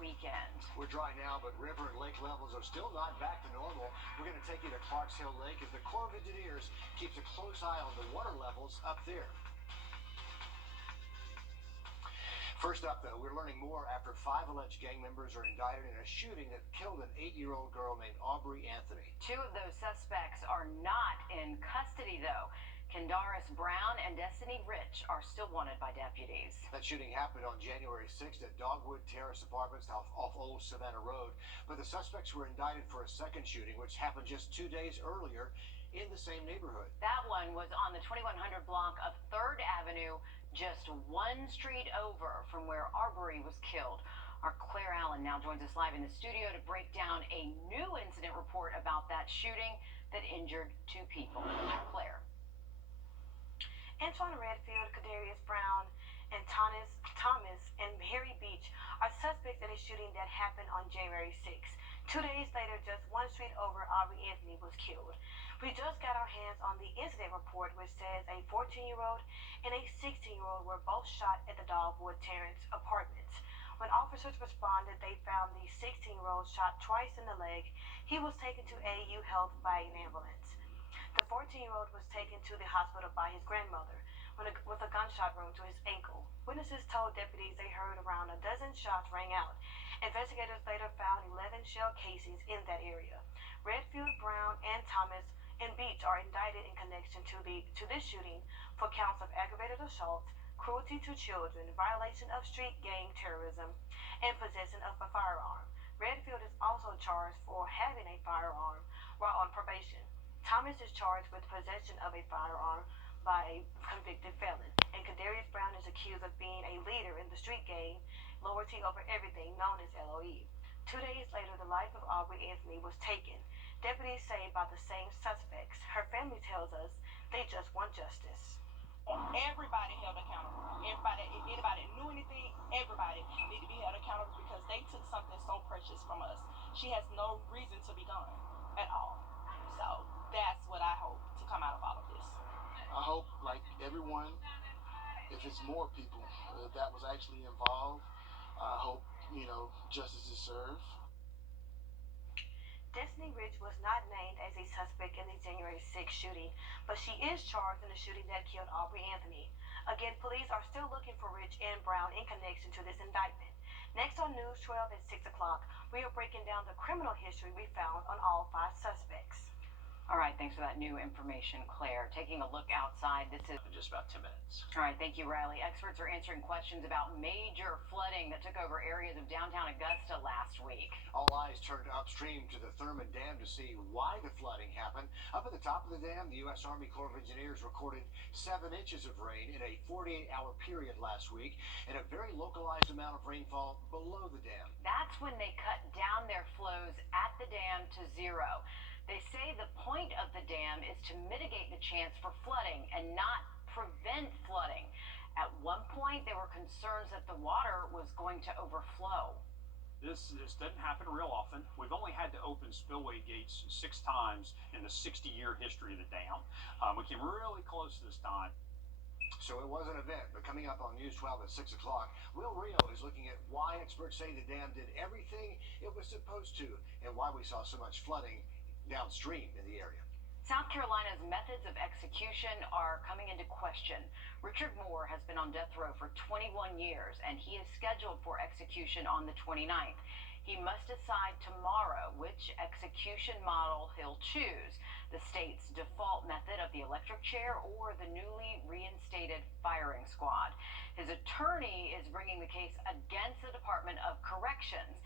weekend. We're dry now, but river and lake levels are still not back to normal. We're going to take you to Clarks Hill Lake as the Corps of Engineers keeps a close eye on the water levels up there. First up, though, we're learning more after 5 alleged gang members are indicted in a shooting that killed an 8-year-old girl named Aubrey Anthony. 2 of those suspects are not in custody, though. Kendaris Brown and Destiny Rich are still wanted by deputies. That shooting happened on January 6th at Dogwood Terrace Apartments off Old Savannah Road. But the suspects were indicted for a second shooting, which happened just 2 days earlier in the same neighborhood. That one was on the 2100 block of 3rd Avenue, just 1 street over from where Aubrey was killed. Our Claire Allen now joins us live in the studio to break down a new incident report about that shooting that injured 2 people. Claire. Antoine Redfield, Kadarius Brown, and Thomas and Harry Beach are suspects in a shooting that happened on January 6th. 2 days later, just 1 street over, Aubrey Anthony was killed. We just got our hands on the incident report, which says a 14-year-old and a 16-year-old were both shot at the Dogwood Terrace Apartments. When officers responded, they found the 16-year-old shot twice in the leg. He was taken to AU Health by an ambulance. The 14-year-old was taken to the hospital by his grandmother with a gunshot wound to his ankle. Witnesses told deputies they heard around a dozen shots ring out. Investigators later found 11 shell casings in that area. Redfield, Brown, and Thomas and Beach are indicted in connection to this shooting for counts of aggravated assault, cruelty to children, violation of street gang terrorism, and possession of a firearm. Redfield is also charged for having a firearm while on probation. Thomas is charged with possession of a firearm by a convicted felon, and Kadarius Brown is accused of being a leader in the street gang Loyalty Over Everything, known as LOE. 2 days later, the life of Aubrey Anthony was taken. Deputies say by the same suspects. Her family tells us they just want justice. Everybody held accountable. Anybody knew anything, everybody need to be held accountable because they took something so precious from us. She has no reason to be gone at all. So that's what I hope to come out of all of this. I hope, like everyone, if it's more people that was actually involved, I hope, justice is served. Destiny Rich was not named as a suspect in the January 6th shooting, but she is charged in the shooting that killed Aubrey Anthony. Again, police are still looking for Rich and Brown in connection to this indictment. Next on News 12 at 6 o'clock, we are breaking down the criminal history we found on all 5 suspects. All right, thanks for that new information, Claire. Taking a look outside, this is In just about 10 minutes. All right, thank you, Riley. Experts are answering questions about major flooding that took over areas of downtown Augusta last week. All eyes turned upstream to the Thurman Dam to see why the flooding happened. Up at the top of the dam, the U.S. Army Corps of Engineers recorded 7 inches of rain in a 48-hour period last week, and a very localized amount of rainfall below the dam. That's when they cut down their flows at the dam to 0. They say the point of the dam is to mitigate the chance for flooding and not prevent flooding. At one point, there were concerns that the water was going to overflow. This doesn't happen real often. We've only had to open spillway gates 6 times in the 60-year history of the dam. We came really close this time. So it was an event, but coming up on News 12 at 6 o'clock, Will Rio is looking at why experts say the dam did everything it was supposed to and why we saw so much flooding downstream in the area. South Carolina's methods of execution are coming into question. Richard Moore has been on death row for 21 years, and he is scheduled for execution on the 29th. He must decide tomorrow which execution model he'll choose, the state's default method of the electric chair or the newly reinstated firing squad. His attorney is bringing the case against the Department of Corrections.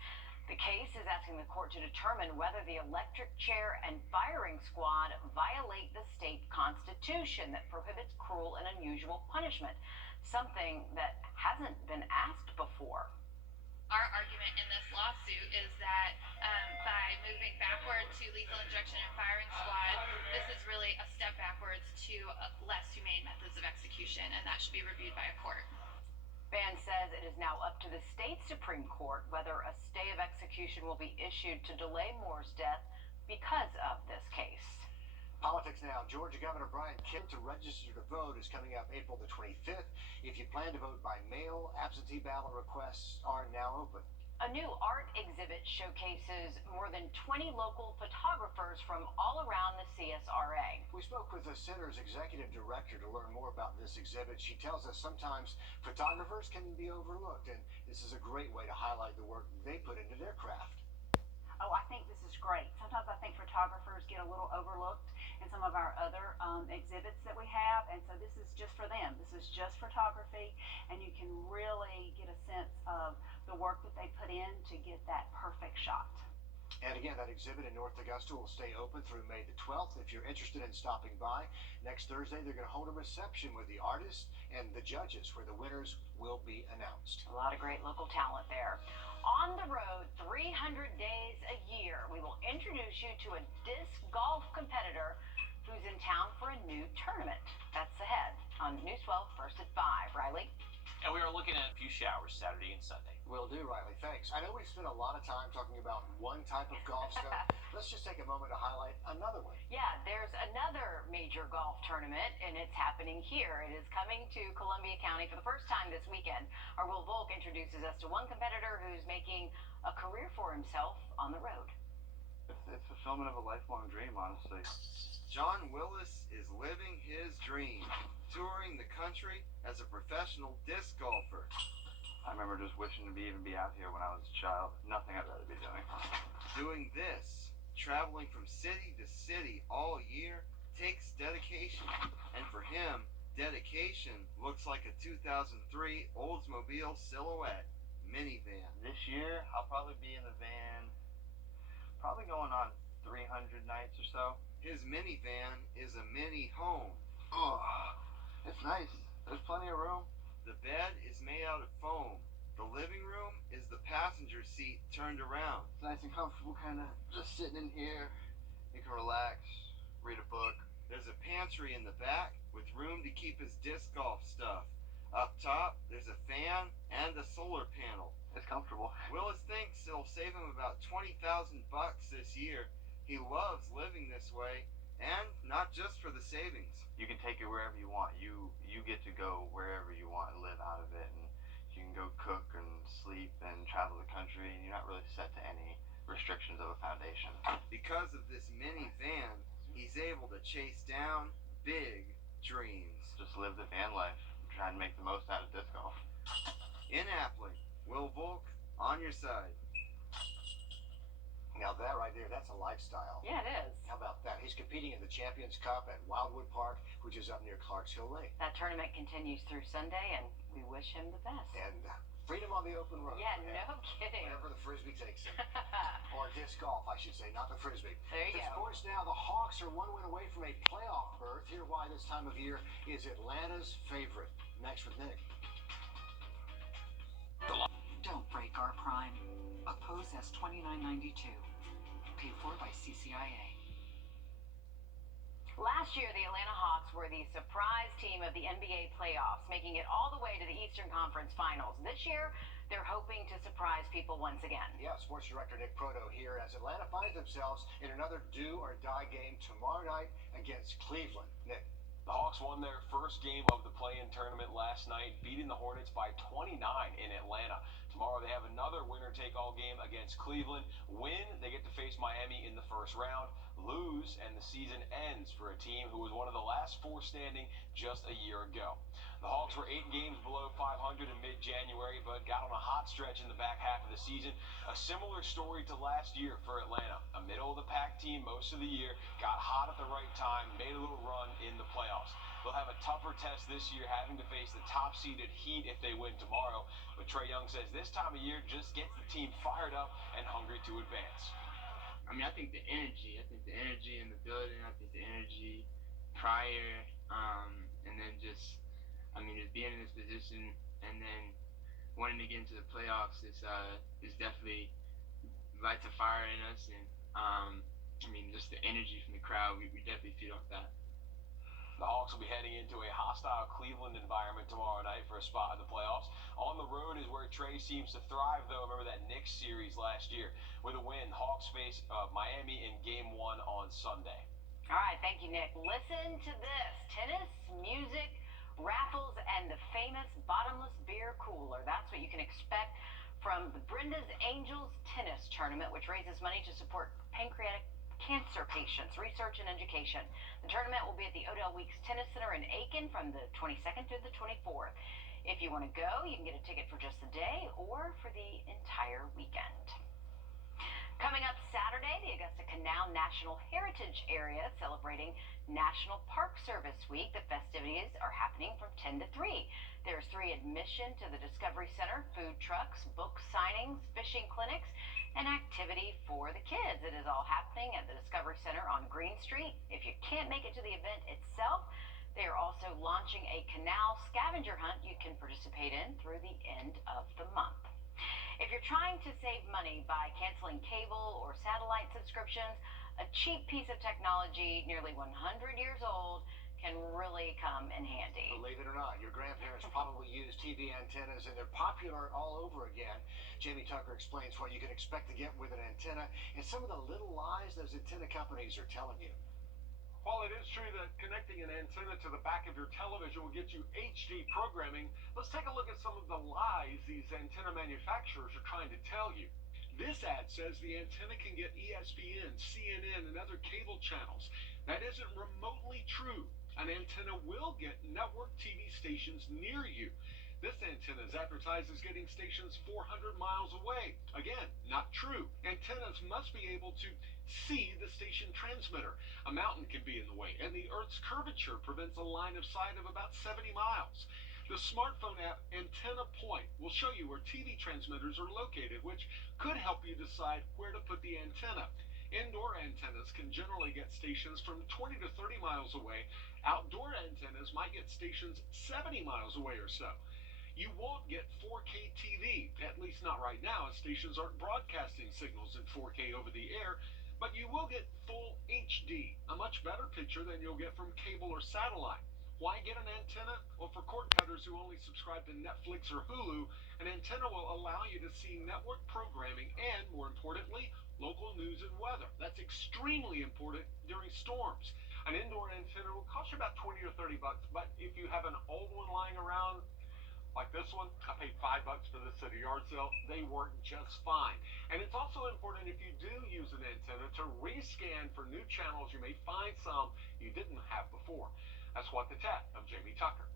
The case is asking the court to determine whether the electric chair and firing squad violate the state constitution that prohibits cruel and unusual punishment, something that hasn't been asked before. Our argument in this lawsuit is that by moving backward to lethal injection and firing squad, this is really a step backwards to less humane methods of execution, and that should be reviewed by a court. Ban says it is now up to the state Supreme Court whether a stay of execution will be issued to delay Moore's death because of this case. Politics now. Georgia Governor Brian Kemp to register to vote is coming up April the 25th. If you plan to vote by mail, absentee ballot requests are now open. A new art exhibit showcases more than 20 local photographers from all around the CSRA. We spoke with the center's executive director to learn more about this exhibit. She tells us sometimes photographers can be overlooked, and this is a great way to highlight the work they put into their craft. Oh, I think this is great. Sometimes I think photographers get a little overlooked in some of our other exhibits that we have, and so this is just for them. This is just photography, and you can really get a sense of the work that they put in to get that perfect shot. And again, that exhibit in North Augusta will stay open through May the 12th. If you're interested in stopping by, next Thursday they're going to hold a reception with the artists and the judges where the winners will be announced. A lot of great local talent there. On the road, 300 days a year, we will introduce you to a disc golf competitor who's in town for a new tournament. That's ahead on News 12, first at 5. Riley? And we are looking at a few showers Saturday and Sunday. Will do, Riley. Thanks. I know we've spent a lot of time talking about one type of golf stuff. Let's just take a moment to highlight another one. Yeah, there's another major golf tournament, and it's happening here. It is coming to Columbia County for the first time this weekend. Our Will Volk introduces us to one competitor who's making a career for himself on the road. It's fulfillment of a lifelong dream, honestly. John Willis is living his dream, touring the country as a professional disc golfer. I remember just wishing to even be out here when I was a child. Nothing I'd rather be doing. Doing this, traveling from city to city all year, takes dedication. And for him, dedication looks like a 2003 Oldsmobile Silhouette minivan. This year, I'll probably be in the van, probably going on 300 nights or so. His minivan is a mini home. Oh, it's nice. There's plenty of room. The bed is made out of foam. The living room is the passenger seat turned around. It's nice and comfortable, kind of just sitting in here. You can relax, read a book. There's a pantry in the back with room to keep his disc golf stuff. Up top, there's a fan and a solar panel. It's comfortable. Willis thinks it'll save him about $20,000 this year. He loves living this way, and not just for the savings. You can take it wherever you want. You get to go wherever you want and live out of it, and you can go cook and sleep and travel the country, and you're not really set to any restrictions of a foundation. Because of this minivan, he's able to chase down big dreams. Just live the van life, try and make the most out of disc golf. In Appling, Will Volk on your side. Now that right there, that's a lifestyle. Yeah, it is. How about that? He's competing in the Champions Cup at Wildwood Park, which is up near Clarksville Lake. That tournament continues through Sunday, and we wish him the best. And freedom on the open road. Yeah, no kidding. Wherever the Frisbee takes him. Or disc golf, I should say, not the Frisbee. There you go. Sports now, the Hawks are one win away from a playoff berth. Hear why this time of year is Atlanta's favorite. Next with Nick. Don't break our prime. Oppose S2992. Paid for by CCIA. Last year, the Atlanta Hawks were the surprise team of the NBA playoffs, making it all the way to the Eastern Conference Finals. This year, they're hoping to surprise people once again. Yeah, Sports Director Nick Proto here as Atlanta finds themselves in another do-or-die game tomorrow night against Cleveland. Nick. The Hawks won their first game of the play-in tournament last night, beating the Hornets by 29 in Atlanta. Tomorrow they have another winner-take-all game against Cleveland. Win, they get to face Miami in the first round. Lose, and the season ends for a team who was one of the last four standing just a year ago. The Hawks were 8 games below 500 in mid-January, but got on a hot stretch in the back half of the season. A similar story to last year for Atlanta. A middle-of-the-pack team most of the year, got hot at the right time, made a little run in the playoffs. They'll have a tougher test this year, having to face the top-seeded Heat if they win tomorrow. But Trae Young says this time of year just gets the team fired up and hungry to advance. I mean, I think the energy in the building, I think the energy prior, and then just being in this position and then wanting to get into the playoffs is definitely lights a fire in us, and just the energy from the crowd, we definitely feed off that. The Hawks will be heading into a hostile Cleveland environment tomorrow night for a spot in the playoffs. On the road is where Trae seems to thrive, though. Remember that Knicks series last year? With a win, Hawks face Miami in Game 1 on Sunday. All right, thank you, Nick. Listen to this. Tennis, music, raffles, and the famous bottomless beer cooler. That's what you can expect from the Brenda's Angels Tennis Tournament, which raises money to support pancreatic cancer patients, research and education. The tournament will be at the Odell Weeks Tennis Center in Aiken from the 22nd to the 24th. If you want to go, you can get a ticket for just the day or for the entire weekend. Coming up Saturday, the Augusta Canal National Heritage Area celebrating National Park Service Week. The festivities are happening from 10 to 3. There's free admission to the Discovery Center, food trucks, book signings, fishing clinics, and activity for the kids. It is all happening at the Discovery Center on Green Street. If you can't make it to the event itself, they are also launching a canal scavenger hunt you can participate in through the end of the month. If you're trying to save money by canceling cable or satellite subscriptions, a cheap piece of technology nearly 100 years old can really come in handy. Believe it or not, your grandparents probably use TV antennas, and they're popular all over again. Jamie Tucker explains what you can expect to get with an antenna and some of the little lies those antenna companies are telling you. While it is true that connecting an antenna to the back of your television will get you HD programming, let's take a look at some of the lies these antenna manufacturers are trying to tell you. This ad says the antenna can get ESPN, CNN, and other cable channels. That isn't remotely true. An antenna will get network TV stations near you. This antenna is advertised as getting stations 400 miles away. Again, not true. Antennas must be able to see the station transmitter. A mountain can be in the way, and the Earth's curvature prevents a line of sight of about 70 miles. The smartphone app Antenna Point will show you where TV transmitters are located, which could help you decide where to put the antenna. Indoor antennas can generally get stations from 20 to 30 miles away. Outdoor antennas might get stations 70 miles away or so. You won't get 4K TV, at least not right now, as stations aren't broadcasting signals in 4K over the air, but you will get full HD, a much better picture than you'll get from cable or satellite. Why get an antenna? Well, for cord cutters who only subscribe to Netflix or Hulu, an antenna will allow you to see network programming and, more importantly, local news and weather. That's extremely important during storms. An indoor antenna will cost you about 20 or 30 bucks, but if you have an old one lying around, like this one, I paid $5 for this at a yard sale. They work just fine. And it's also important, if you do use an antenna, to rescan for new channels. You may find some you didn't have before. That's What the Tech. I'm Jamie Tucker.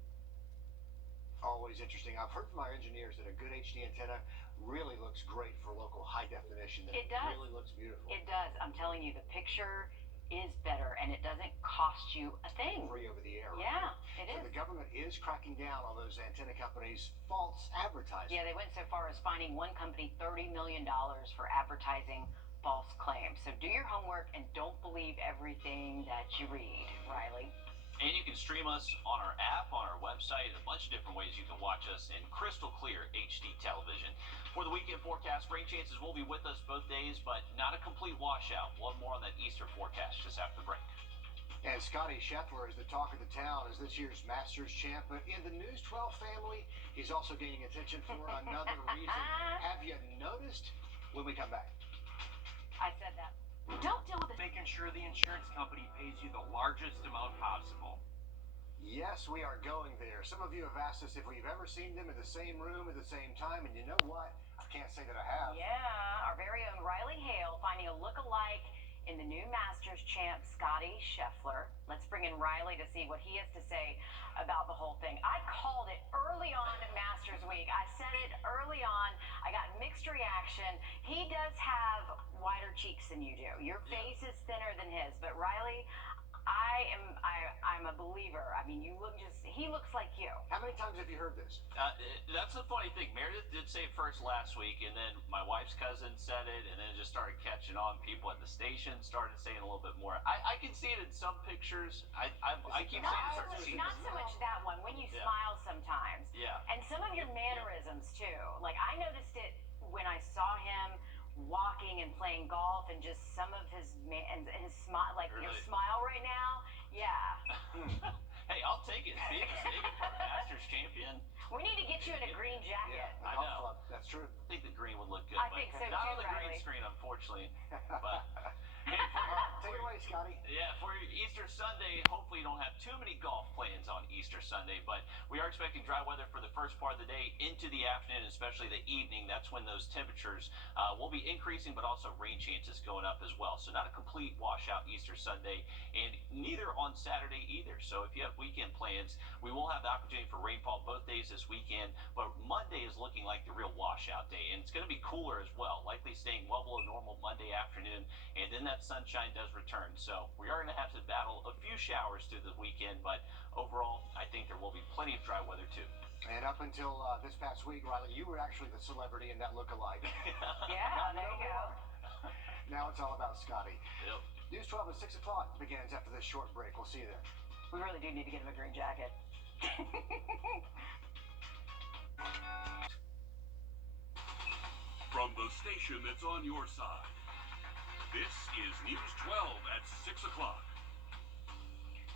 Always interesting. I've heard from our engineers that a good HD antenna really looks great for local high definition. That It does. really looks beautiful. It does. I'm telling you, the picture is better, and it doesn't cost you a thing. Free over the air. Yeah, it So is. the government is cracking down on those antenna companies' false advertising. Yeah, they went so far as fining one company $30 million for advertising false claims. So do your homework and don't believe everything that you read, Riley. And you can stream us on our app, on our website, a bunch of different ways you can watch us in crystal clear HD television. For the weekend forecast, rain chances will be with us both days, but not a complete washout. We'll have more on that Easter forecast just after the break. And Scotty Scheffler is the talk of the town as this year's Masters champ. But in the News 12 family, he's also gaining attention for another reason. Have you noticed? When we come back. I said that. Don't deal with it. Making sure the insurance company pays you the largest amount possible. Yes, we are going there. Some of you have asked us if we've ever seen them in the same room at the same time, and you know what? I can't say that I have. Yeah, our very own Riley Hale finding a look-alike in the new Masters champ, Scotty Scheffler. Let's bring in Riley to see what he has to say about the whole thing. I called it early on in Masters Week. I said it early on. I got mixed reaction. He does have wider cheeks than you do. Your face is thinner than his, but Riley, I'm a believer. I mean, he looks like you. How many times have you heard this? That's the funny thing. Meredith did say it first last week, and then my wife's cousin said it, and then it just started catching on. People at the station started saying a little bit more. I can see it in some pictures. I keep saying Not so much that one, when you smile sometimes. Yeah. And some of your mannerisms, too. Like, I noticed it when I saw him walking and playing golf, and just some of his smile, like your smile right now. Yeah. Hey, I'll take it. Being a Masters champion. We need to get you in a green jacket. Yeah, I know. That's true. I think the green would look good. I think so not too, on the Riley. green screen, unfortunately. But hey, Take it away, Sunday, Scotty? Yeah, for Easter Sunday, hopefully you don't have too many golf plans on Easter Sunday, but we are expecting dry weather for the first part of the day into the afternoon, especially the evening. That's when those temperatures will be increasing, but also rain chances going up as well. So not a complete washout Easter Sunday, and neither on Saturday either. So if you have weekend plans, we will have the opportunity for rainfall both days this weekend, but Monday is looking like the real washout day, and it's going to be cooler as well, likely staying well below normal Monday afternoon, and then that sunshine does return. So we are going to have to battle a few showers through the weekend, but overall, I think there will be plenty of dry weather too. And up until this past week, Riley, you were actually the celebrity in that look-alike. Yeah, there you go. Now it's all about Scotty. Yep. News 12 at 6 o'clock begins after this short break. We'll see you there. We really do need to get him a green jacket. From the station that's on your side, this is News 12 at 6 o'clock.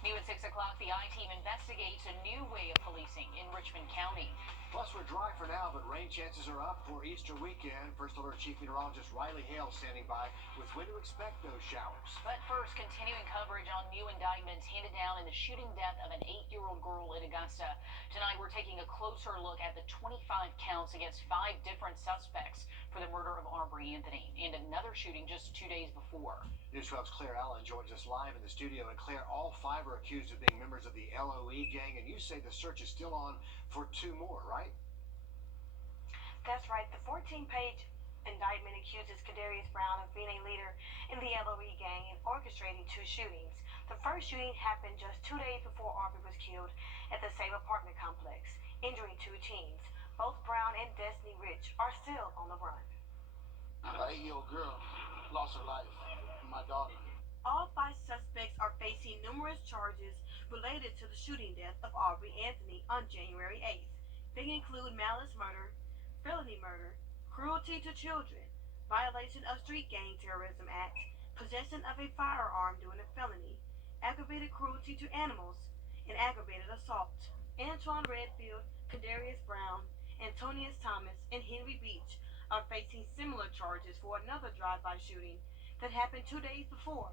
New at 6 o'clock, the I-Team investigates a new way of policing in Richmond County. Plus, we're dry for now, but rain chances are up for Easter weekend. First Alert Chief Meteorologist Riley Hale standing by with when to expect those showers. But first, continuing coverage on new indictments handed down in the shooting death of an 8-year-old girl in Augusta. Tonight, we're taking a closer look at the 25 counts against 5 different suspects for the murder of Aubrey Anthony and another shooting just 2 days before. News 12's Claire Allen joins us live in the studio. And Claire, all 5 are accused of being members of the LOE gang, and you say the search is still on for 2 more, right? That's right. The 14-page indictment accuses Kadarius Brown of being a leader in the LOE gang and orchestrating 2 shootings. The first shooting happened just 2 days before Aubrey was killed at the same apartment complex, injuring 2 teens. Both Brown and Destiny Rich are still on the run. An 8-year-old girl lost her life. My daughter. All 5 suspects are facing numerous charges related to the shooting death of Aubrey Anthony on January 8th. They include malice murder, felony murder, cruelty to children, violation of Street Gang Terrorism Act, possession of a firearm during a felony, aggravated cruelty to animals, and aggravated assault. Antoine Redfield, Kadarius Brown, Antonius Thomas, and Henry Beach are facing similar charges for another drive-by shooting that happened 2 days before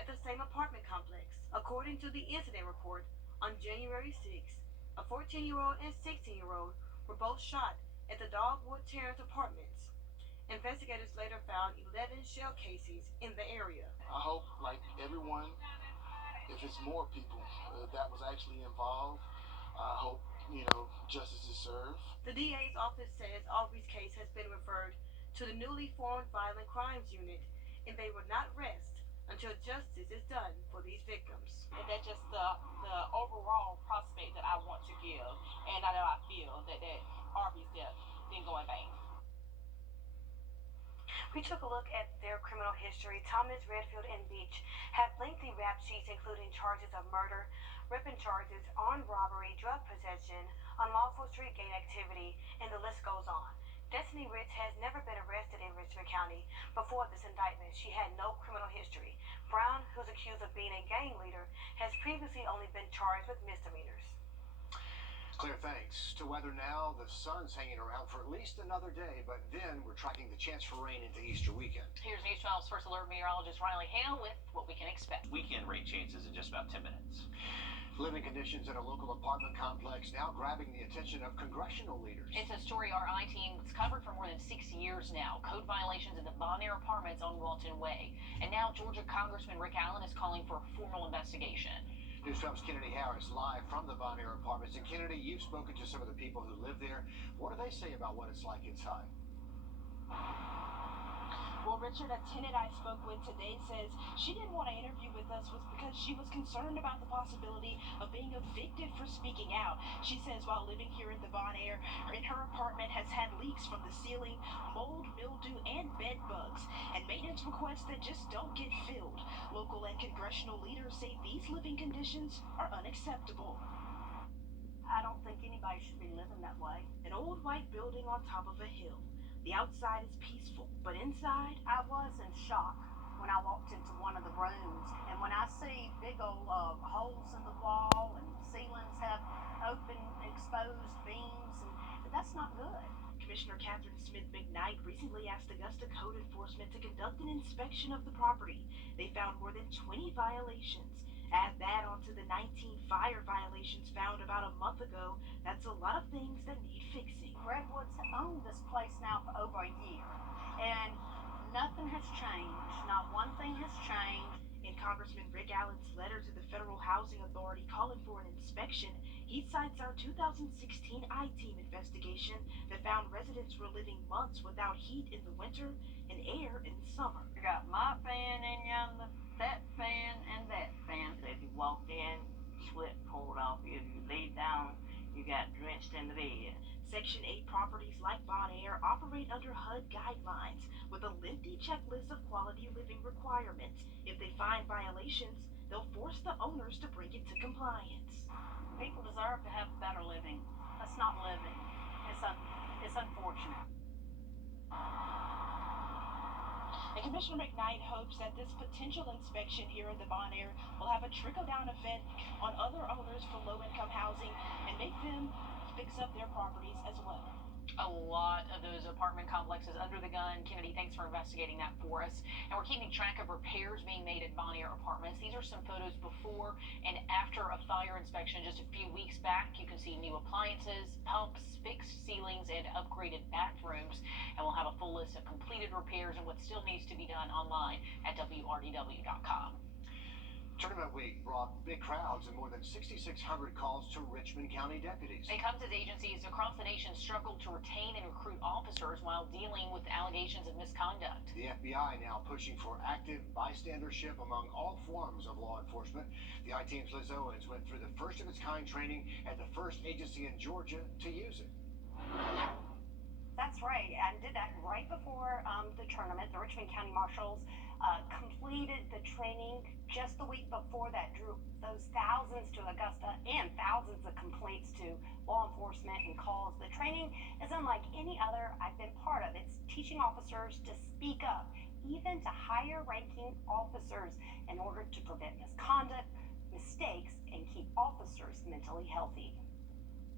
at the same apartment complex. According to the incident report, on January 6th, a 14-year-old and 16-year-old were both shot at the Dogwood Terrace apartments. Investigators later found 11 shell casings in the area. I hope, like everyone, if it's more people that was actually involved, I hope, justice is served. The DA's office says Aubrey's case has been referred to the newly formed Violent Crimes Unit, and they will not rest until justice is done for these victims. And that's just the overall prospect that I want to give, and I know I feel that Aubrey's death didn't go in vain. We took a look at their criminal history. Thomas, Redfield, and Beach have lengthy rap sheets including charges of murder, weapon charges, armed robbery, drug possession, unlawful street gang activity, and the list goes on. Destiny Rich has never been arrested in Richmond County before this indictment. She had no criminal history. Brown, who's accused of being a gang leader, has previously only been charged with misdemeanors. Claire, thanks. To weather now, the sun's hanging around for at least another day, but then we're tracking the chance for rain into Easter weekend. Here's News 12's First Alert meteorologist Riley Hale with what we can expect. Weekend rain chances in just about 10 minutes. Living conditions in a local apartment complex now grabbing the attention of congressional leaders. It's a story our I-Team has covered for more than 6 years now. Code violations in the Bon Air apartments on Walton Way. And now Georgia Congressman Rick Allen is calling for a formal investigation. News 12's Kennedy Harris live from the Bon Air apartments. And Kennedy, you've spoken to some of the people who live there. What do they say about what it's like inside? Well, Richard, a tenant I spoke with today says she didn't want to interview with us was because she was concerned about the possibility of being evicted for speaking out. She says while living here in the Bon Air, her apartment has had leaks from the ceiling, mold, mildew, and bed bugs, and maintenance requests that just don't get filled. Local and congressional leaders say these living conditions are unacceptable. I don't think anybody should be living that way. An old white building on top of a hill. The outside is peaceful, but inside, I was in shock when I walked into one of the rooms, and when I see big old holes in the wall and ceilings have open, exposed beams, and that's not good. Commissioner Catherine Smith McKnight recently asked Augusta Code Enforcement to conduct an inspection of the property. They found more than 20 violations. Add that onto the 19 fire violations found about a month ago. That's a lot of things that need fixing. Redwood's owned this place now for over a year, and nothing has changed. Not one thing has changed. In Congressman Rick Allen's letter to the Federal Housing Authority calling for an inspection, he cites our 2016 I-Team investigation that found residents were living months without heat in the winter and air in the summer. You got my fan in yonder, that fan, and that fan. If you walked in, sweat poured off you. If you laid down, you got drenched in the bed. Section 8 properties like Bon Air operate under HUD guidelines with a lengthy checklist of quality living requirements. If they find violations, they'll force the owners to bring it to compliance. People deserve to have better living. That's not living. It's unfortunate. And Commissioner McKnight hopes that this potential inspection here in the Bon Air will have a trickle-down effect on other owners for low-income housing and make them fix up their properties as well. A lot of those apartment complexes under the gun. Kennedy, thanks for investigating that for us. And we're keeping track of repairs being made at Bon Air Apartments. These are some photos before and after a fire inspection just a few weeks back. You can see new appliances, pumps, fixed ceilings, and upgraded bathrooms. And we'll have a full list of completed repairs and what still needs to be done online at wrdw.com. Tournament week brought big crowds and more than 6,600 calls to Richmond County deputies. It comes as agencies across the nation struggle to retain and recruit officers while dealing with allegations of misconduct. The FBI now pushing for active bystandership among all forms of law enforcement. The I-Team's Liz Owens went through the first of its kind training at the first agency in Georgia to use it. That's right. I did that right before the tournament. The Richmond County Marshals completed the training just the week before that, drew those thousands to Augusta and thousands of complaints to law enforcement and calls. The training is unlike any other I've been part of. It's teaching officers to speak up, even to higher ranking officers, in order to prevent misconduct, mistakes, and keep officers mentally healthy.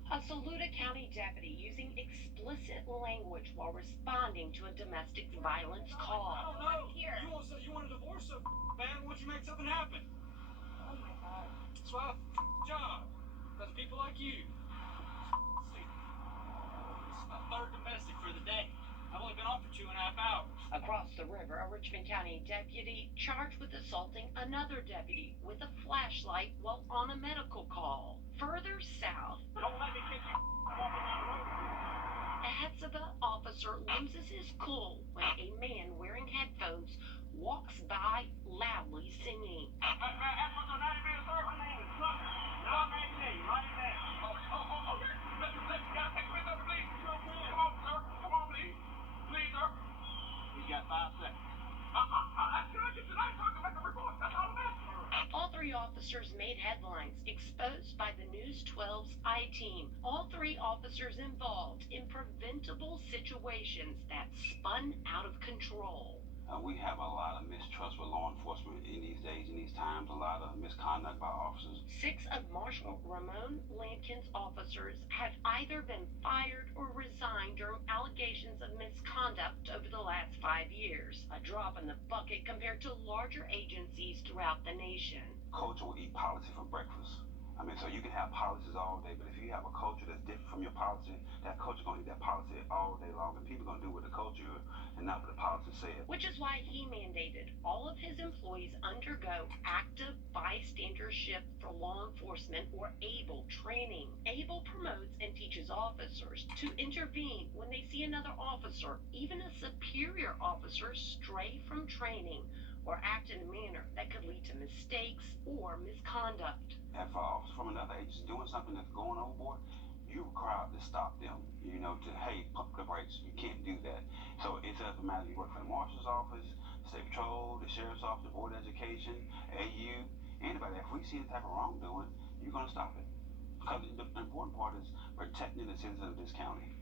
A Saluda County deputy using explicit language while responding to a domestic violence call. I don't know. You want a divorce so bad, why don't you make something happen? Oh my God. That's why I job. Because people like you. See, this is my third domestic for the day. I've only been off for 2.5 hours. Across the river, a Richmond County deputy charged with assaulting another deputy with a flashlight while on a medical call. Further south, Don't let me get you walking down the road. a Hetzeba officer loses his cool when a man wearing headphones walks by loudly singing. He's got 5 seconds. All 3 officers made headlines exposed by the News 12's I-Team. All 3 officers involved in preventable situations that spun out of control. We have a lot of mistrust with law enforcement in these days, in these times, a lot of misconduct by officers. 6 of Marshal Ramon Lampkin's officers have either been fired or resigned during allegations of misconduct over the last 5 years, a drop in the bucket compared to larger agencies throughout the nation. Culture will eat policy for breakfast. I mean, so you can have policies all day, but if you have a culture that's different from your policy, that culture going to eat that policy all day long, and people going to do what the culture and not what the policy said. Which is why he mandated all of his employees undergo active bystandership for law enforcement or ABLE training. ABLE promotes and teaches officers to intervene when they see another officer, even a superior officer, stray from training or act in a manner that could lead to mistakes or misconduct. If an officer from another agency doing something that's going overboard, you're required to stop them, to, hey, pump the brakes. You can't do that. So it doesn't matter if you work for the marshal's office, state patrol, the sheriff's office, the board of education, AU, anybody. If we see any type of wrongdoing, you're going to stop it. Because the important part is protecting the citizens of this county.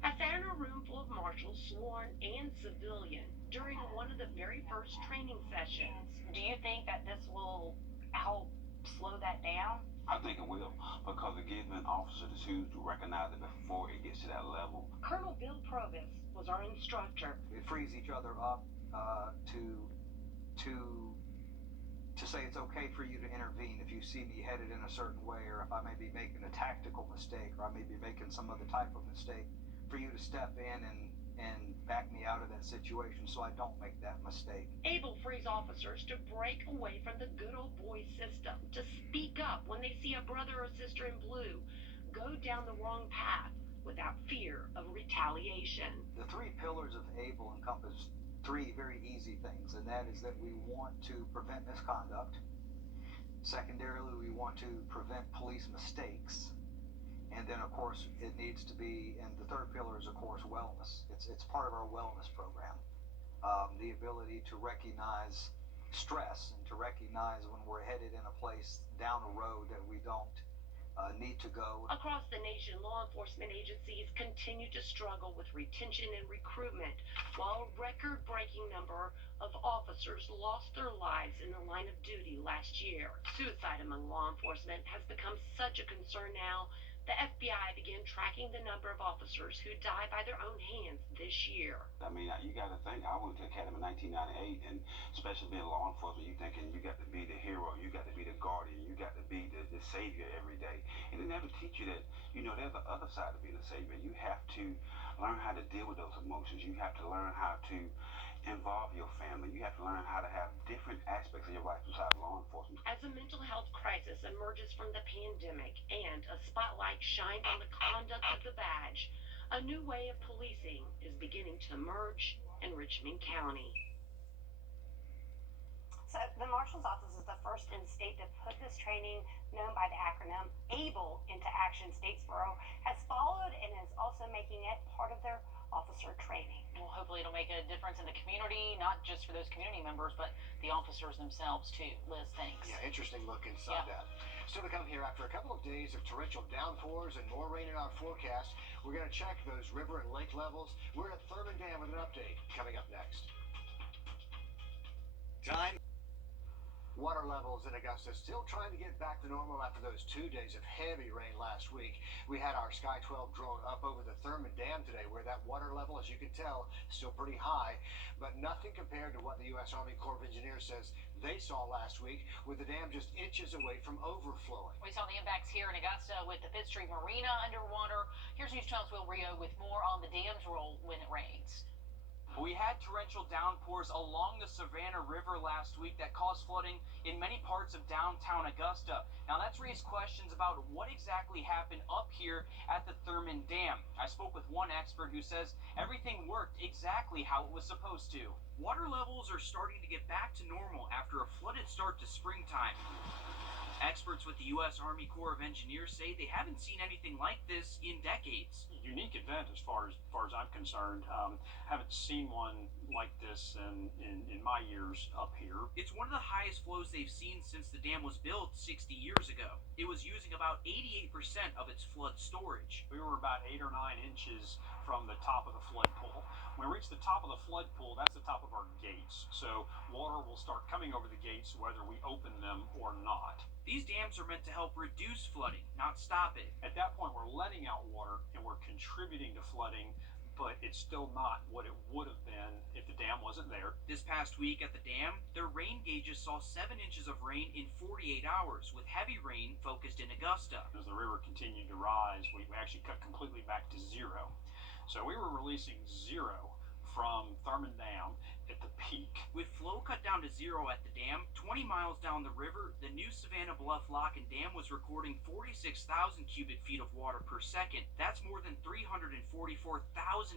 I sat in a room full of marshals, sworn and civilian, during one of the very first training sessions. Do you think that this will help slow that down? I think it will, because it gives an officer the tools to recognize it before it gets to that level. Colonel Bill Provis was our instructor. It frees each other up to say it's okay for you to intervene if you see me headed in a certain way, or if I may be making a tactical mistake, or I may be making some other type of mistake, for you to step in and back me out of that situation so I don't make that mistake. Able frees officers to break away from the good old boy system, to speak up when they see a brother or sister in blue go down the wrong path without fear of retaliation. The three pillars of ABLE encompass three very easy things, and that is that we want to prevent misconduct. Secondarily, we want to prevent police mistakes. And then, of course, it needs to be, and the third pillar is, of course, wellness. It's part of our wellness program. The ability to recognize stress and to recognize when we're headed in a place down a road that we don't need to go. Across the nation, law enforcement agencies continue to struggle with retention and recruitment, while a record-breaking number of officers lost their lives in the line of duty last year. Suicide among law enforcement has become such a concern now. The FBI began tracking the number of officers who die by their own hands this year. I mean, you got to think, I went to Academy in 1998, and especially being law enforcement, you thinking you got to be the hero, you got to be the guardian, you got to be the savior every day. And they never teach you that, you know, there's the other side of being a savior. You have to learn how to deal with those emotions. You have to learn how to involve your family. You have to learn how to have different aspects of your life besides law enforcement. As a mental health crisis emerges from the pandemic and a spotlight shines on the conduct of the badge, a new way of policing is beginning to emerge in Richmond County. So the Marshal's Office is the first in the state to put this training, known by the acronym ABLE, into action. Statesboro has followed and is also making it part of their officer training. Well, hopefully it'll make a difference in the community, not just for those community members, but the officers themselves too. Liz, thanks. Yeah, interesting look inside that. Still to come here, after a couple of days of torrential downpours and more rain in our forecast, we're going to check those river and lake levels. We're at Thurman Dam with an update coming up next. Time. Water levels in Augusta still trying to get back to normal after those 2 days of heavy rain last week. We had our Sky 12 drone up over the Thurman Dam today, where that water level, as you can tell, still pretty high, but nothing compared to what the U.S. Army Corps of Engineers says they saw last week, with the dam just inches away from overflowing. We saw the impacts here in Augusta with the 5th Street Marina underwater. Here's News 12's Will Rio with more on the dam's role when it rains. We had torrential downpours along the Savannah River last week that caused flooding in many parts of downtown Augusta. Now, that's raised questions about what exactly happened up here at the Thurman Dam. I spoke with one expert who says everything worked exactly how it was supposed to. Water levels are starting to get back to normal after a flooded start to springtime. Experts with the U.S. Army Corps of Engineers say they haven't seen anything like this in decades. Unique event as far as I'm concerned. Haven't seen one like this in my years up here. It's one of the highest flows they've seen since the dam was built 60 years ago. It was using about 88% of its flood storage. We were about 8 or 9 inches from the top of the flood pool. When we reach the top of the flood pool, that's the top of our gates. So water will start coming over the gates whether we open them or not. These dams are meant to help reduce flooding, not stop it. At that point, we're letting out water and we're contributing to flooding, but it's still not what it would have been if the dam wasn't there. This past week at the dam, their rain gauges saw 7 inches of rain in 48 hours, with heavy rain focused in Augusta. As the river continued to rise, we actually cut completely back to zero. So we were releasing zero from Thurman Dam at the peak. With flow cut down to zero at the dam, 20 miles down the river, the new Savannah Bluff Lock and Dam was recording 46,000 cubic feet of water per second. That's more than 344,000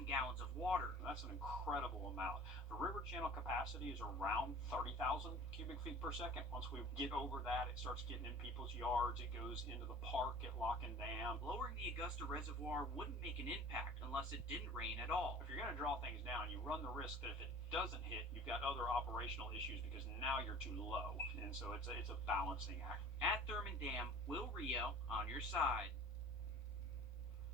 gallons of water. That's an incredible amount. The river channel capacity is around 30,000 cubic feet per second. Once we get over that, it starts getting in people's yards. It goes into the park at Lock and Dam. Lowering the Augusta Reservoir wouldn't make an impact unless it didn't rain at all. If you're going to draw things down, you run the risk that if it doesn't hit, you've got other operational issues because now you're too low. And so it's a balancing act. At Thurman Dam, Will Rio on your side.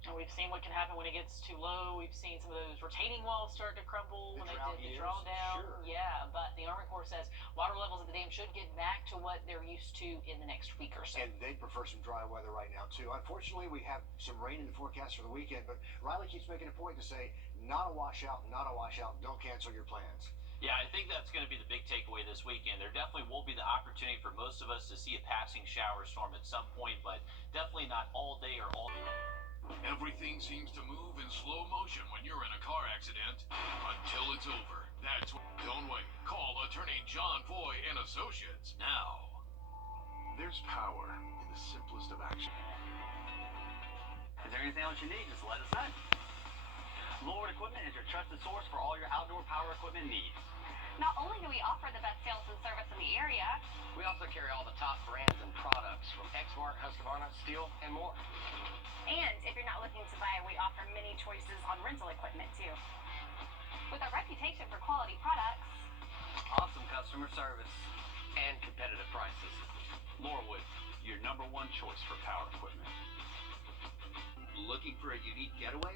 And we've seen what can happen when it gets too low. We've seen some of those retaining walls started to crumble when they did the years, drawdown. sure. Yeah, but the Army Corps says water levels at the dam should get back to what they're used to in the next week or so. And they prefer some dry weather right now, too. Unfortunately, we have some rain in the forecast for the weekend, but Riley keeps making a point to say, not a washout, not a washout, don't cancel your plans. Yeah, I think that's going to be the big takeaway this weekend. There definitely will be the opportunity for most of us to see a passing shower storm at some point, but definitely not all day or all day. Everything seems to move in slow motion when you're in a car accident until it's over. That's what. Don't wait. Call attorney John Foy and Associates now. There's power in the simplest of actions. Is there anything else you need? Just let us know. Lord Equipment is your trusted source for all your outdoor power equipment needs. Not only do we offer the best sales and service in the area, We also carry all the top brands and products from Exmark, Husqvarna, Steel, and more. and if you're not looking to buy, we offer many choices on rental equipment too. With our reputation for quality products, Awesome customer service and competitive prices. Lorwood, your #1 choice for power equipment. Looking for a unique getaway